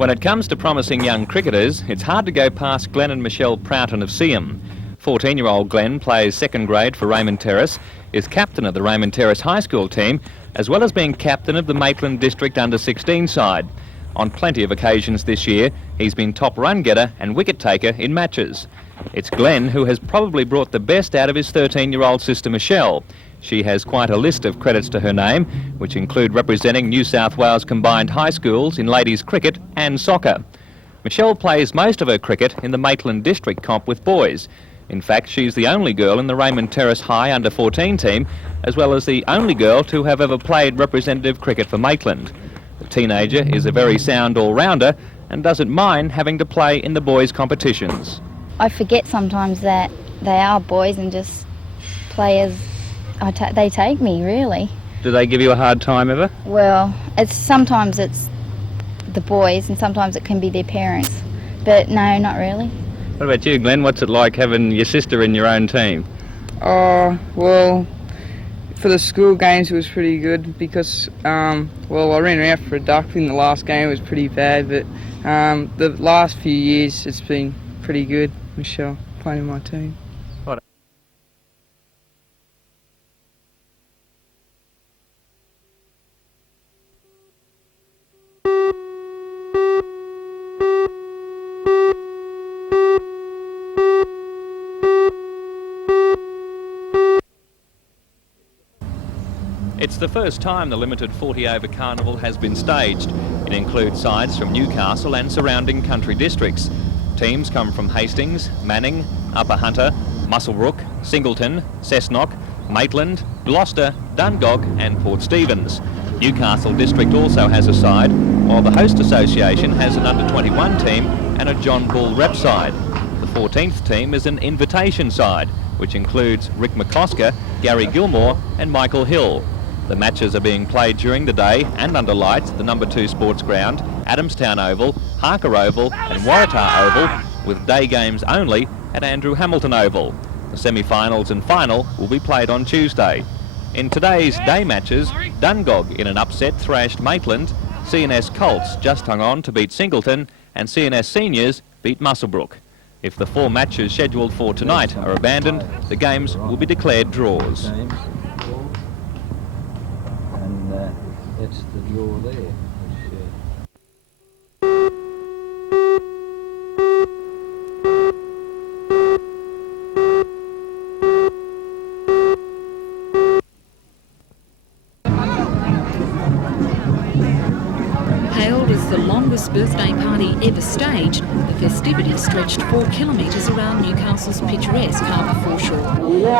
When it comes to promising young cricketers, it's hard to go past Glenn and Michelle Proughton of Seaham. 14-year-old Glenn plays second grade for Raymond Terrace, is captain of the Raymond Terrace High School team, as well as being captain of the Maitland District Under-16 side. On plenty of occasions this year, he's been top run-getter and wicket-taker in matches. It's Glenn who has probably brought the best out of his 13-year-old sister Michelle. She has quite a list of credits to her name, which include representing New South Wales combined high schools in ladies cricket and soccer. Michelle plays most of her cricket in the Maitland District comp with boys. In fact, she's the only girl in the Raymond Terrace High Under-14 team, as well as the only girl to have ever played representative cricket for Maitland. The teenager is a very sound all-rounder and doesn't mind having to play in the boys' competitions. I forget sometimes that they are boys and just play as they take me, really. Do they give you a hard time ever? Well, sometimes it's the boys and sometimes it can be their parents, but no, not really. What about you, Glenn? What's it like having your sister in your own team? Well, for the school games it was pretty good because, I ran out for a duck in the last game. It was pretty bad, but the last few years it's been pretty good. Michelle playing in my team. It's the first time the limited 40-over carnival has been staged. It includes sides from Newcastle and surrounding country districts. Teams come from Hastings, Manning, Upper Hunter, Muswellbrook, Singleton, Cessnock, Maitland, Gloucester, Dungog and Port Stephens. Newcastle District also has a side, while the host association has an under-21 team and a John Bull rep side. The 14th team is an invitation side, which includes Rick McCosker, Gary Gilmore and Michael Hill. The matches are being played during the day and under lights at the No. 2 Sports Ground, Adamstown Oval, Harker Oval and Waratah Oval, with day games only at Andrew Hamilton Oval. The semi-finals and final will be played on Tuesday. In today's day matches, Dungog in an upset thrashed Maitland, CNS Colts just hung on to beat Singleton and CNS Seniors beat Muswellbrook. If the 4 matches scheduled for tonight are abandoned, the games will be declared draws. It's the draw there. Hailed as the longest birthday party ever staged, the festivities stretched 4 kilometres around Newcastle's picturesque harbour foreshore.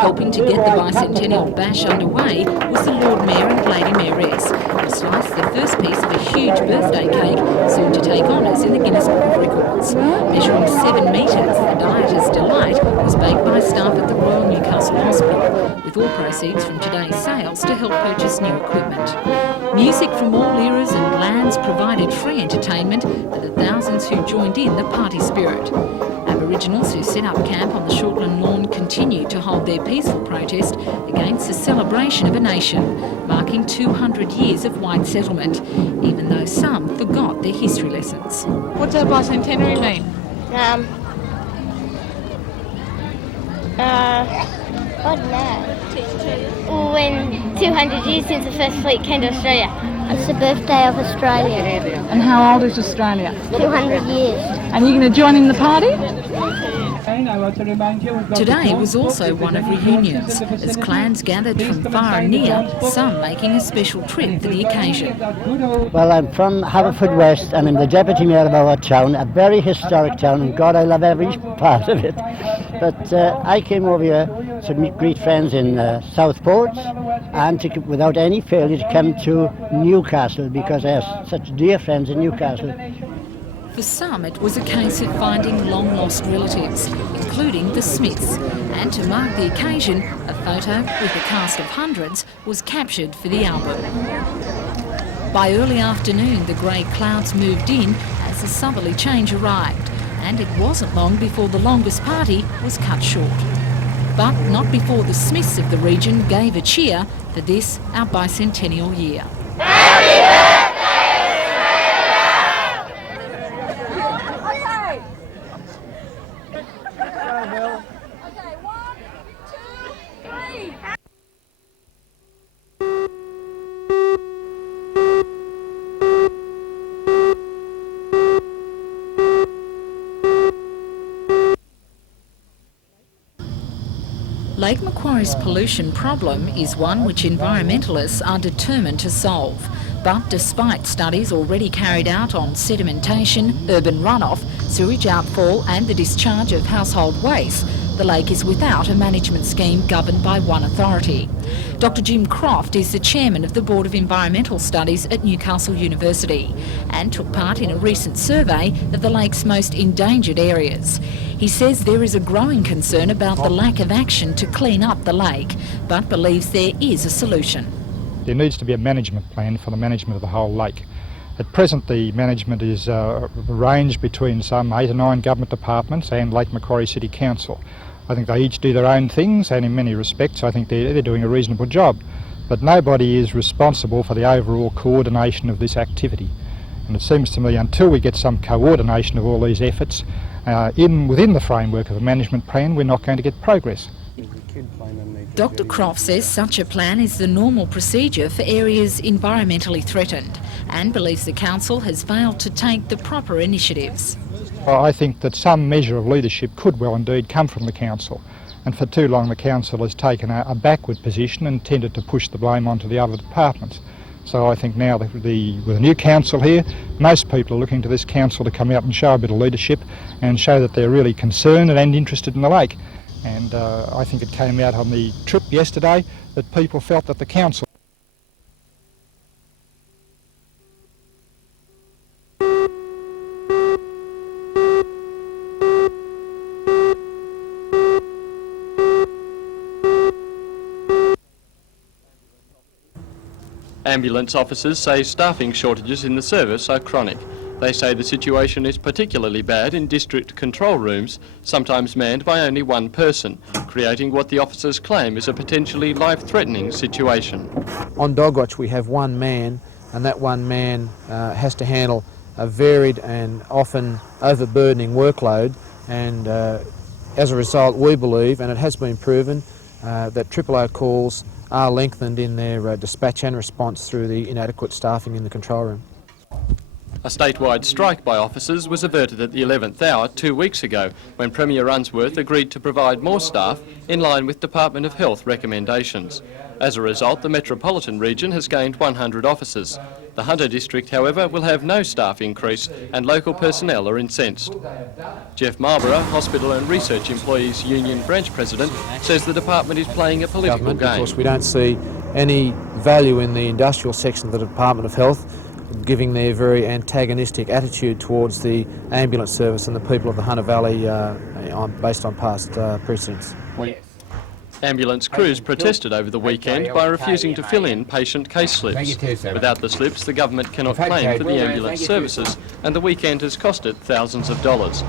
Helping to get the bicentennial bash underway was the Lord Mayor and Lady Mayoress, who sliced the first piece of a huge birthday cake, soon to take honours in the Guinness Book of Records. Measuring 7 metres, the Dieter's Delight was baked by staff at the Royal Newcastle Hospital, with all proceeds from today's sales to help purchase new equipment. Music from all eras and lands provided free entertainment for the thousands who joined in the party spirit. Aboriginals who set up camp on the Shortland lawn continued to hold their peaceful protest against the celebration of a nation, marking 200 years of white settlement, even though some forgot their history lessons. What's our bicentenary mean? I don't know. When 200 years since the first fleet came to Australia. It's the birthday of Australia. And how old is Australia? 200 years. And you're going to join in the party? Today was also one of reunions, as clans gathered from far and near, some making a special trip for the occasion. Well, I'm from Haverfordwest and I'm the deputy mayor of our town, a very historic town, and God, I love every part of it. But I came over here to greet friends in Southport and to, without any failure, to come to Newcastle because I have such dear friends in Newcastle. For some, it was a case of finding long-lost relatives, including the Smiths. And to mark the occasion, a photo with a cast of hundreds was captured for the album. By early afternoon, the grey clouds moved in as the southerly change arrived, and it wasn't long before the longest party was cut short. But not before the Smiths of the region gave a cheer for this, our bicentennial year. Lake Macquarie's pollution problem is one which environmentalists are determined to solve. But despite studies already carried out on sedimentation, urban runoff, sewage outfall and the discharge of household waste, the lake is without a management scheme governed by one authority. Dr Jim Croft is the chairman of the Board of Environmental Studies at Newcastle University and took part in a recent survey of the lake's most endangered areas. He says there is a growing concern about the lack of action to clean up the lake, but believes there is a solution. There needs to be a management plan for the management of the whole lake. At present, the management is arranged between some 8 or 9 government departments and Lake Macquarie City Council. I think they each do their own things, and in many respects I think they're doing a reasonable job. But nobody is responsible for the overall coordination of this activity. And it seems to me until we get some coordination of all these efforts within the framework of a management plan, we're not going to get progress. Dr Croft says such a plan is the normal procedure for areas environmentally threatened and believes the council has failed to take the proper initiatives. I think that some measure of leadership could well indeed come from the council, and for too long the council has taken a backward position and tended to push the blame onto the other departments. So I think now with the new council here, most people are looking to this council to come out and show a bit of leadership and show that they're really concerned and interested in the lake. And I think it came out on the trip yesterday that people felt that the council Ambulance officers say staffing shortages in the service are chronic. They say the situation is particularly bad in district control rooms, sometimes manned by only one person, creating what the officers claim is a potentially life-threatening situation. On Dogwatch we have one man, and that one man has to handle a varied and often overburdening workload, and as a result we believe, and it has been proven, that O calls are lengthened in their dispatch and response through the inadequate staffing in the control room. A statewide strike by officers was averted at the 11th hour 2 weeks ago when Premier Unsworth agreed to provide more staff in line with Department of Health recommendations. As a result, the metropolitan region has gained 100 officers. The Hunter district, however, will have no staff increase and local personnel are incensed. Jeff Marlborough, Hospital and Research Employees Union Branch President, says the department is playing a political game. Of course, we don't see any value in the industrial section of the Department of Health giving their very antagonistic attitude towards the ambulance service and the people of the Hunter Valley based on past precedents. Ambulance crews protested over the weekend by refusing to fill in patient case slips. Without the slips, the government cannot claim for the ambulance services, and the weekend has cost it thousands of dollars.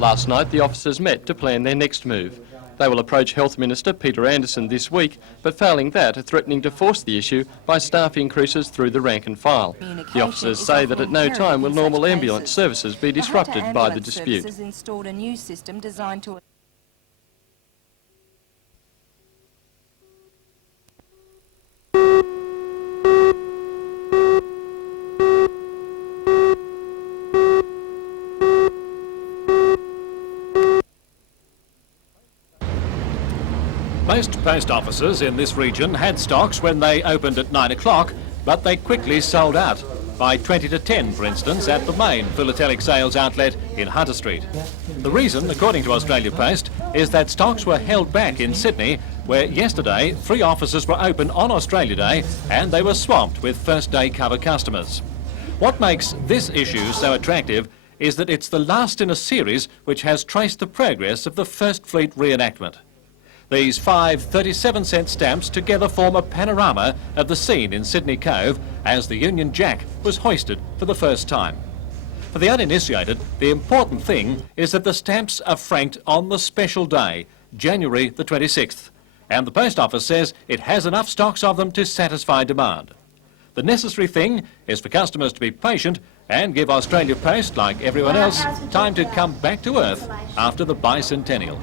Last night, the officers met to plan their next move. They will approach Health Minister Peter Anderson this week, but failing that, are threatening to force the issue by staff increases through the rank and file. The officers say that at no time will normal ambulance services be disrupted by the dispute. Installed a new system designed to Most post offices in this region had stocks when they opened at 9 o'clock, but they quickly sold out. By 20 to 10, for instance, at the main philatelic sales outlet in Hunter Street. The reason, according to Australia Post, is that stocks were held back in Sydney, where yesterday 3 offices were open on Australia Day and they were swamped with first day cover customers. What makes this issue so attractive is that it's the last in a series which has traced the progress of the First Fleet reenactment. These 5 37-cent stamps together form a panorama of the scene in Sydney Cove as the Union Jack was hoisted for the first time. For the uninitiated, the important thing is that the stamps are franked on the special day, January the 26th, and the Post Office says it has enough stocks of them to satisfy demand. The necessary thing is for customers to be patient and give Australia Post, like everyone else, time to come back to earth after the bicentennial.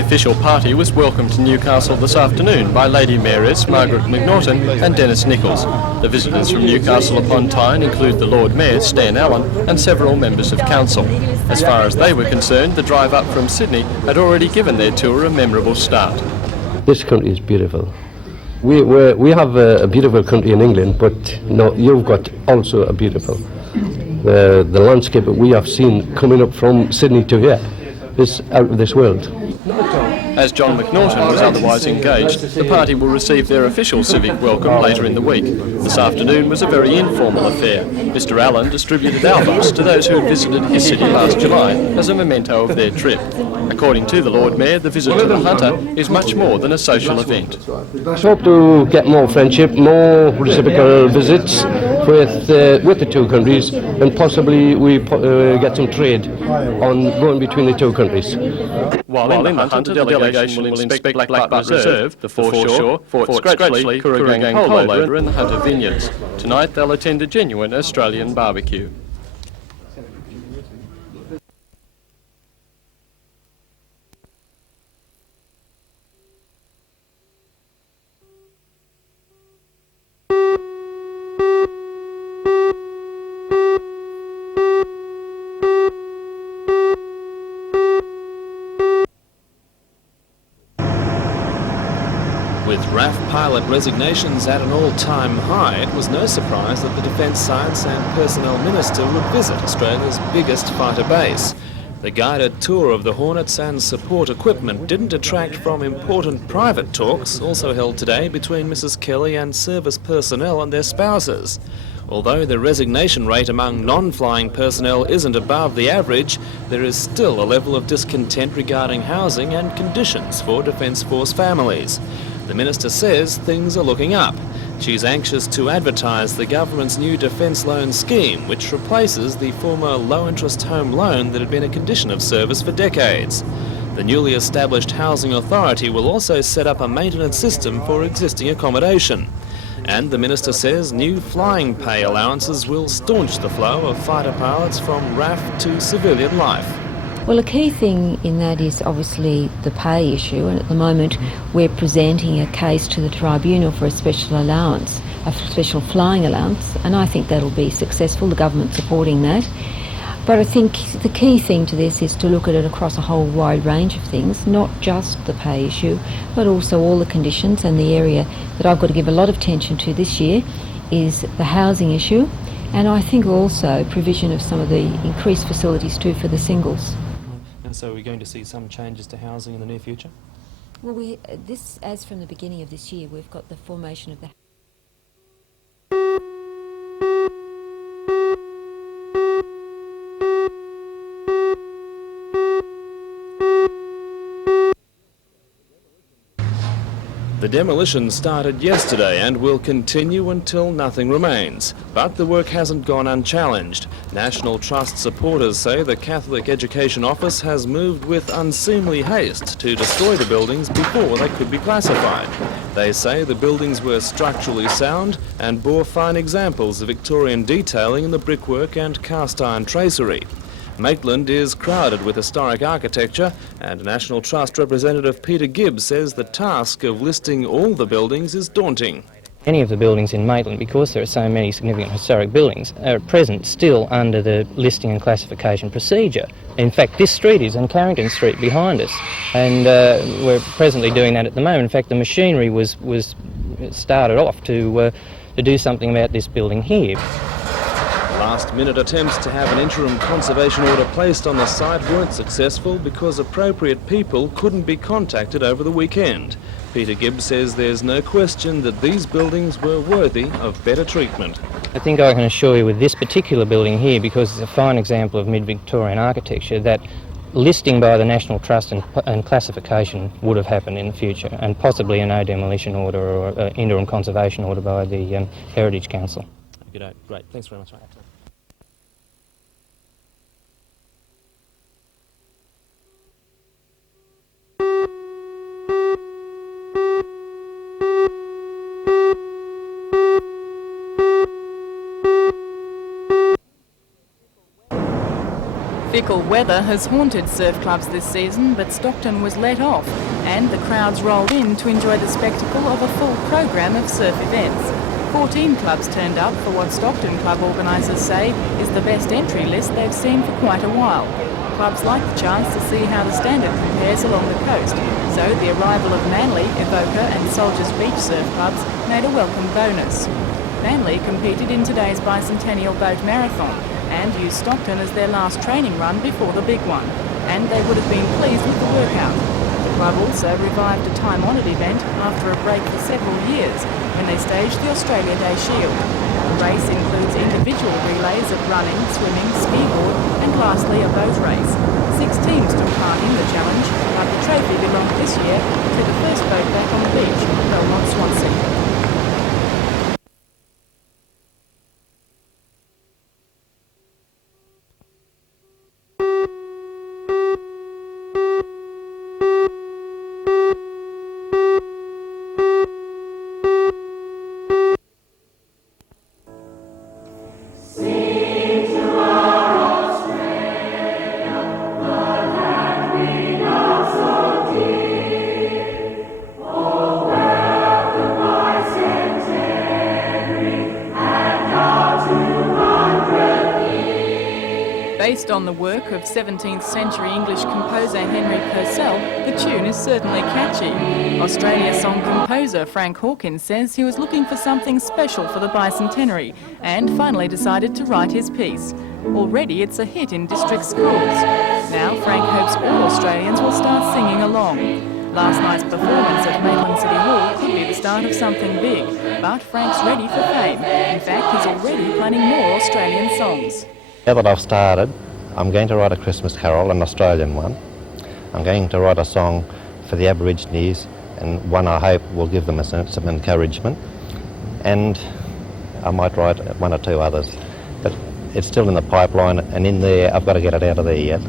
official party was welcomed to Newcastle this afternoon by Lady Mayoress Margaret McNaughton and Dennis Nichols. The visitors from Newcastle upon Tyne include the Lord Mayor, Stan Allen, and several members of council. As far as they were concerned, the drive up from Sydney had already given their tour a memorable start. This country is beautiful. We have a beautiful country in England, but no, you've got also a beautiful. The landscape that we have seen coming up from Sydney to here is out of this world. As John McNaughton was otherwise engaged, the party will receive their official civic welcome later in the week. This afternoon was a very informal affair. Mr Allen distributed albums to those who had visited his city last July as a memento of their trip. According to the Lord Mayor, the visit to the Hunter is much more than a social event. I hope to get more friendship, more reciprocal visits with the two countries, and possibly we get some trade on going between the two countries. While in the Hunter, the delegation will inspect Black Butt Reserve, the foreshore, Fort Scratchley, Kooragang Polo and the Hunter Vineyards. Tonight they'll attend a genuine Australian barbecue. With RAF pilot resignations at an all-time high, it was no surprise that the Defence Science and Personnel Minister would visit Australia's biggest fighter base. The guided tour of the Hornets and support equipment didn't detract from important private talks also held today between Mrs Kelly and service personnel and their spouses. Although the resignation rate among non-flying personnel isn't above the average, there is still a level of discontent regarding housing and conditions for Defence Force families. The Minister says things are looking up. She's anxious to advertise the government's new defence loan scheme, which replaces the former low-interest home loan that had been a condition of service for decades. The newly established Housing Authority will also set up a maintenance system for existing accommodation. And the Minister says new flying pay allowances will staunch the flow of fighter pilots from RAF to civilian life. Well, a key thing in that is obviously the pay issue, and at the moment we're presenting a case to the tribunal for a special allowance, a special flying allowance, and I think that'll be successful, the government supporting that. But I think the key thing to this is to look at it across a whole wide range of things, not just the pay issue, but also all the conditions, and the area that I've got to give a lot of attention to this year is the housing issue, and I think also provision of some of the increased facilities too for the singles. And so we're going to see some changes to housing in the near future? Well, as from the beginning of this year, we've got the formation of the The demolition started yesterday and will continue until nothing remains. But the work hasn't gone unchallenged. National Trust supporters say the Catholic Education Office has moved with unseemly haste to destroy the buildings before they could be classified. They say the buildings were structurally sound and bore fine examples of Victorian detailing in the brickwork and cast iron tracery. Maitland is crowded with historic architecture, and National Trust representative Peter Gibbs says the task of listing all the buildings is daunting. Any of the buildings in Maitland, because there are so many significant historic buildings, are at present still under the listing and classification procedure. In fact, this street is, and Carrington Street behind us, and we're presently doing that at the moment. In fact, the machinery was started off to do something about this building here. Last-minute attempts to have an interim conservation order placed on the site weren't successful because appropriate people couldn't be contacted over the weekend. Peter Gibbs says there's no question that these buildings were worthy of better treatment. I think I can assure you with this particular building here, because it's a fine example of mid-Victorian architecture, that listing by the National Trust and classification would have happened in the future, and possibly a no demolition order or an interim conservation order by the Heritage Council. G'day. Great. Thanks very much, mate. Fickle weather has haunted surf clubs this season, but Stockton was let off and the crowds rolled in to enjoy the spectacle of a full program of surf events. 14 clubs turned up for what Stockton club organisers say is the best entry list they've seen for quite a while. Clubs like the chance to see how the standard compares along the coast, so the arrival of Manly, Evoca and Soldiers Beach surf clubs made a welcome bonus. Manly competed in today's Bicentennial Boat Marathon and used Stockton as their last training run before the big one, and they would have been pleased with the workout. The club also revived a time-honoured event after a break for several years when they staged the Australia Day Shield. The race includes individual relays of running, swimming, skiboard and lastly a boat race. 6 teams took part in the challenge, but the trophy belonged this year to the first boat back on the beach, Belmont Swansea. Based on the work of 17th century English composer Henry Purcell, the tune is certainly catchy. Australia song composer Frank Hawkins says he was looking for something special for the bicentenary and finally decided to write his piece. Already it's a hit in district schools. Now Frank hopes all Australians will start singing along. Last night's performance at Maitland City Hall could be the start of something big, but Frank's ready for fame. In fact, he's already planning more Australian songs. Now that I've started, I'm going to write a Christmas carol, an Australian one. I'm going to write a song for the Aborigines, and one I hope will give them some encouragement. And I might write 1 or 2 others. But it's still in the pipeline, and in there, I've got to get it out of there yet.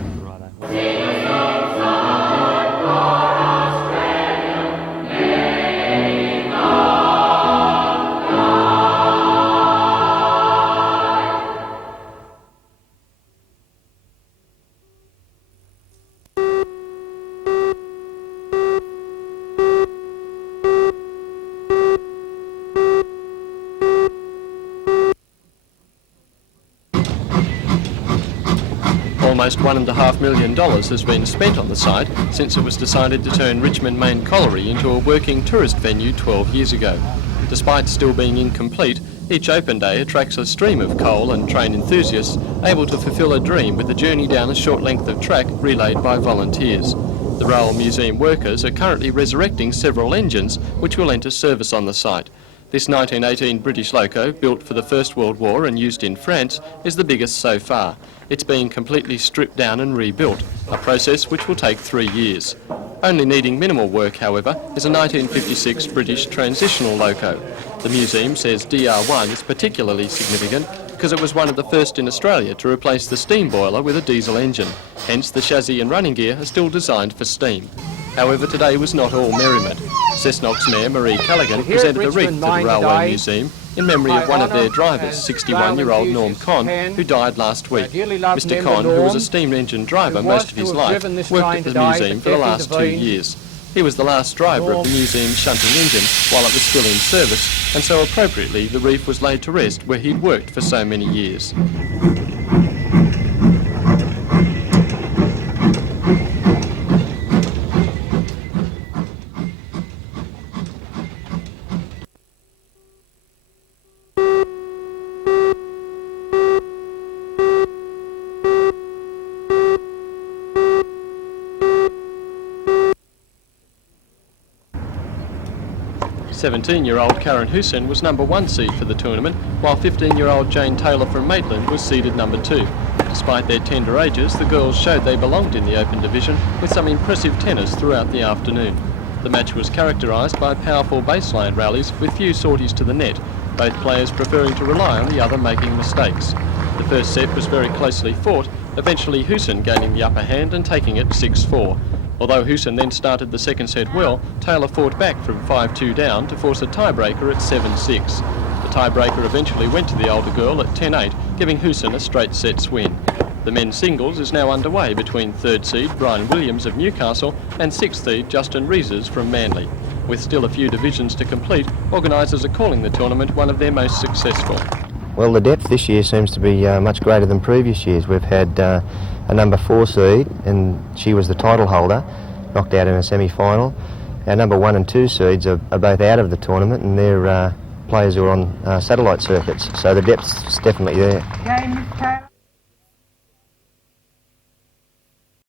Almost $1.5 million has been spent on the site since it was decided to turn Richmond Main Colliery into a working tourist venue 12 years ago. Despite still being incomplete, each open day attracts a stream of coal and train enthusiasts able to fulfil a dream with a journey down a short length of track relayed by volunteers. The Rail Museum workers are currently resurrecting several engines which will enter service on the site. This 1918 British loco, built for the First World War and used in France, is the biggest so far. It's being completely stripped down and rebuilt, a process which will take 3 years. Only needing minimal work, however, is a 1956 British transitional loco. The museum says DR1 is particularly significant because it was one of the first in Australia to replace the steam boiler with a diesel engine. Hence, the chassis and running gear are still designed for steam. However, today was not all merriment. Cessnock's Mayor Marie Callaghan presented a wreath to the Railway Museum in memory of one of their drivers, 61-year-old Norm Conn, who died last week. Mr Conn, who was a steam engine driver most of his life, worked at the museum for the last 2 years. He was the last driver of the museum's shunting engine while it was still in service, and so appropriately the reef was laid to rest where he'd worked for so many years. "17-year-old Karen Hussein was number 1 seed for the tournament, while 15-year-old Jane Taylor from Maitland was seeded number 2. Despite their tender ages, the girls showed they belonged in the Open Division with some impressive tennis throughout the afternoon. The match was characterised by powerful baseline rallies with few sorties to the net, both players preferring to rely on the other making mistakes. The first set was very closely fought, eventually Hussein gaining the upper hand and taking it 6-4. Although Hussein then started the second set well, Taylor fought back from 5-2 down to force a tiebreaker at 7-6. The tiebreaker eventually went to the older girl at 10-8, giving Hussein a straight sets win. The men's singles is now underway between 3rd seed Brian Williams of Newcastle and 6th seed Justin Reeses from Manly. With still a few divisions to complete, organisers are calling the tournament one of their most successful. Well, the depth this year seems to be much greater than previous years. We've had a number 4 seed, and she was the title holder, knocked out in a semi-final. Our number 1 and 2 seeds are both out of the tournament, and they're players who are on satellite circuits, so the depth's definitely there.